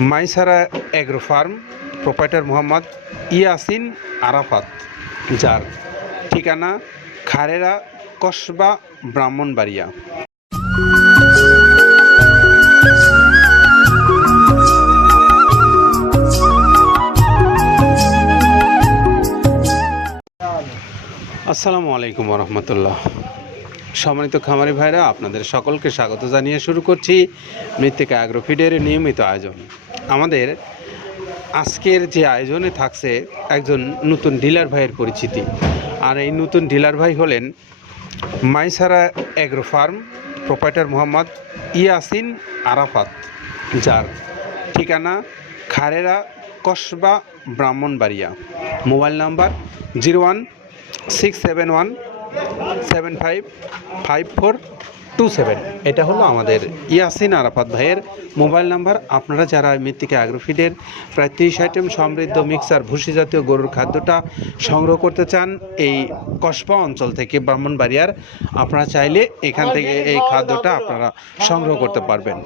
Maisara agro farm, proprietor Mohammad Yasin Arafat, যার ঠিকানা খারেরা, কসবা, ব্রাহ্মণবাড়িয়া। আসসালামু আলাইকুম রহমতুল্লাহ। সম্মানিত খামারি ভাইরা, আপনাদের সকলকে স্বাগত জানিয়ে শুরু করছি মৃত্তিকা অ্যাগ্রোফিডের নিয়মিত আয়োজন। আমাদের আজকের যে আয়োজনে থাকছে একজন নতুন ডিলার ভাইয়ের পরিচিতি। আর এই নতুন ডিলার ভাই হলেন Maisara agro farm proprietor Mohammad Yasin Arafat, যার ঠিকানা Kharera Kasba Brahmanbaria. Mobile number zero one six seven one seven five five four two seven এটা হলো আমাদের ইয়াসিন আরাফাত ভাইয়ের মোবাইল নাম্বার। আপনারা যারা মৃত্তিকা অ্যাগ্রোফিডের প্রায় তিরিশ আইটেম সমৃদ্ধ মিক্সার ভুসি জাতীয় গরুর খাদ্যটা সংগ্রহ করতে চান, এই কসবা অঞ্চল থেকে ব্রাহ্মণবাড়িয়ার, আপনারা চাইলে এখান থেকে এই খাদ্যটা আপনারা সংগ্রহ করতে পারবেন।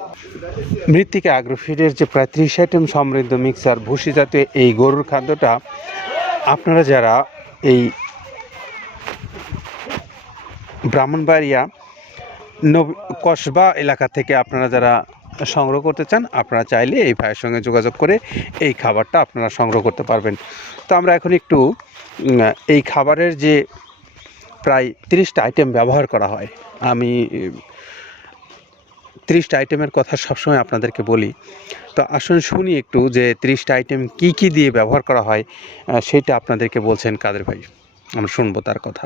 মৃত্তিকা অ্যাগ্রোফিডের যে প্রায় ত্রিশ আইটেম সমৃদ্ধ মিক্সার ভুসি জাতীয় এই গরুর খাদ্যটা, আপনারা যারা এই ব্রাহ্মণবাড়িয়া কসবা এলাকা থেকে আপনারা যারা সংগ্রহ করতে চান, আপনারা চাইলে এই ভাইয়ের সঙ্গে যোগাযোগ করে এই খাবারটা আপনারা সংগ্রহ করতে পারবেন। তো আমরা এখন একটু এই খাবারের যে প্রায় তিরিশটা আইটেম ব্যবহার করা হয়, আমি, তিরিশটা আইটেমের কথা সবসময় আপনাদেরকে বলি। তো আসুন শুনি একটু যে তিরিশটা আইটেম কি কি দিয়ে ব্যবহার করা হয় সেটা আপনাদেরকে বলছেন কাদের ভাই? আমরা শুনব তার কথা।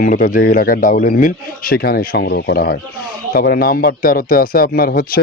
মূলত যে এলাকায় ডাউলের মিল সেখানে সংগ্রহ করা হয়। তারপরে নাম্বার তেরোতে আছে আপনার হচ্ছে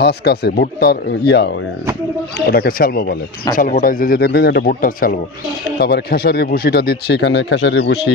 হাস্ক কাছে ভুট্টার ইয়া এটাকে ওটাকে স্যালবো বলে। স্যালবোটা যে যে দেখবেন এটা ভুট্টার স্যালবো তারপরে খেসারির ভুসিটা দিচ্ছি এখানে খেসারির ভুসি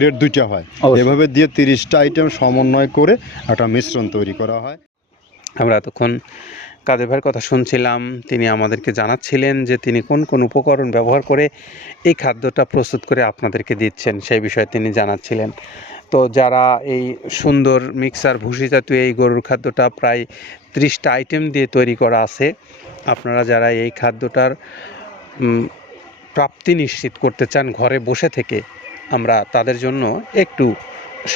গ্রেড দুইটা হয়। এভাবে দিয়ে তিরিশটা আইটেম সমন্বয় করে একটা মিশ্রণ তৈরি করা হয়। আমরা এতক্ষণ কাদের ভাইয়ের কথা শুনছিলাম তিনি আমাদেরকে জানাচ্ছিলেন যে তিনি কোন কোন উপকরণ ব্যবহার করে এই খাদ্যটা প্রস্তুত করে আপনাদেরকে দিচ্ছেন সেই বিষয়ে তিনি জানাচ্ছিলেন। তো যারা এই সুন্দর মিক্সার ভুসি জাতীয় এই গরুর খাদ্যটা প্রায় ত্রিশটা আইটেম দিয়ে তৈরি করা আছে আপনারা যারা এই খাদ্যটার প্রাপ্তি নিশ্চিত করতে চান ঘরে বসে থেকে আমরা তাদের জন্য একটু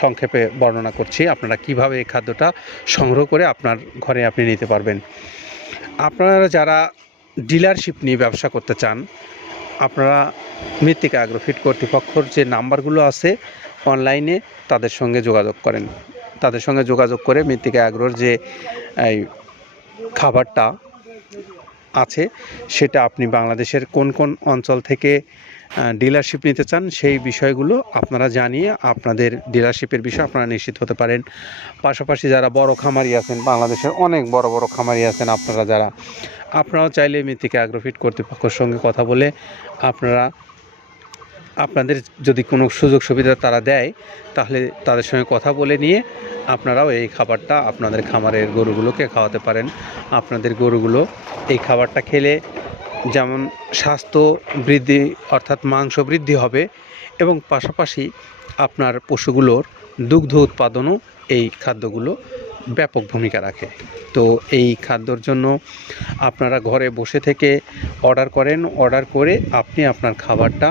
সংক্ষেপে বর্ণনা করছি। আপনারা কীভাবে এই খাদ্যটা সংগ্রহ করে আপনার ঘরে আপনি নিতে পারবেন। আপনারা যারা ডিলারশিপ নিয়ে ব্যবসা করতে চান, আপনারা মৃত্তিকা অ্যাগ্রোফিট কর্তৃপক্ষর যে নাম্বারগুলো আছে, অনলাইনে তাদের সঙ্গে যোগাযোগ করেন। তাদের সঙ্গে যোগাযোগ করে মৃত্তিকা অ্যাগ্রোর যে এই খাবারটা আছে, সেটা আপনি বাংলাদেশের কোন কোন অঞ্চল থেকে ডিলারশিপ নিতে চান, সেই বিষয়গুলো আপনারা জানিয়ে আপনাদের ডিলারশিপের বিষয়ে আপনারা নিশ্চিত হতে পারেন। পাশাপাশি যারা বড় খামারি আছেন, বাংলাদেশের অনেক বড় বড় খামারি আছেন আপনারা যারা, আপনারাও চাইলে মৃত্তিকা অ্যাগ্রোফিট কর্তৃপক্ষের সঙ্গে কথা বলে আপনারা, আপনাদের যদি কোনো সুযোগ সুবিধা তারা দেয়, তাহলে তাদের সঙ্গে কথা বলে নিয়ে আপনারাও এই খাবারটা আপনাদের খামারের গরুগুলোকে খাওয়াতে পারেন। আপনাদের গরুগুলো এই খাবারটা খেলে যেমন স্বাস্থ্য বৃদ্ধি অর্থাৎ মাংস বৃদ্ধি হবে এবং পাশাপাশি আপনার পশুগুলোর দুগ্ধ উৎপাদনও এই খাদ্যগুলো ব্যাপক ভূমিকা রাখে। তো এই খাদ্যর জন্য আপনারা ঘরে বসে থেকে অর্ডার করেন, অর্ডার করে আপনি আপনার খাবারটা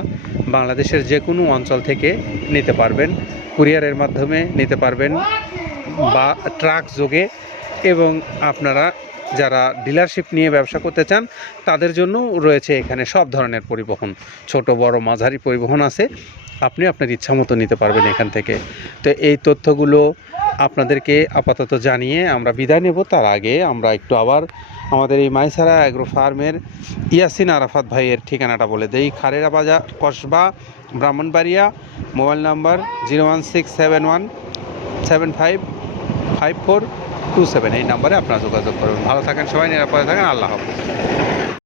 বাংলাদেশের যে কোনো অঞ্চল থেকে নিতে পারবেন, কুরিয়ারের মাধ্যমে নিতে পারবেন বা ট্রাক যোগে এবং আপনারা যারা ডিলারশিপ নিয়ে ব্যবসা করতে চান, তাদের জন্য রয়েছে এখানে সব ধরনের পরিবহন। ছোট, বড়, মাঝারি পরিবহন আছে। আপনি আপনার ইচ্ছা মতো নিতে পারবেন এখান থেকে। তো এই তথ্যগুলো আপনাদেরকে আপাতত জানিয়ে আমরা বিদায় নেব। তার আগে আমরা একটু আবার আমাদের এই মাইসারা অ্যাগ্রো ফার্মের ইয়াসিন আরাফাত ভাইয়ের ঠিকানাটা বলে দেই। Kharera Bazar, Kasba, Brahmanbaria, mobile number zero one six seven one seven five five four two seven এই নাম্বারে আপনারা যোগাযোগ করবেন ভালো থাকেন সবাই নিরাপদে থাকেন আল্লাহ হাফেজ।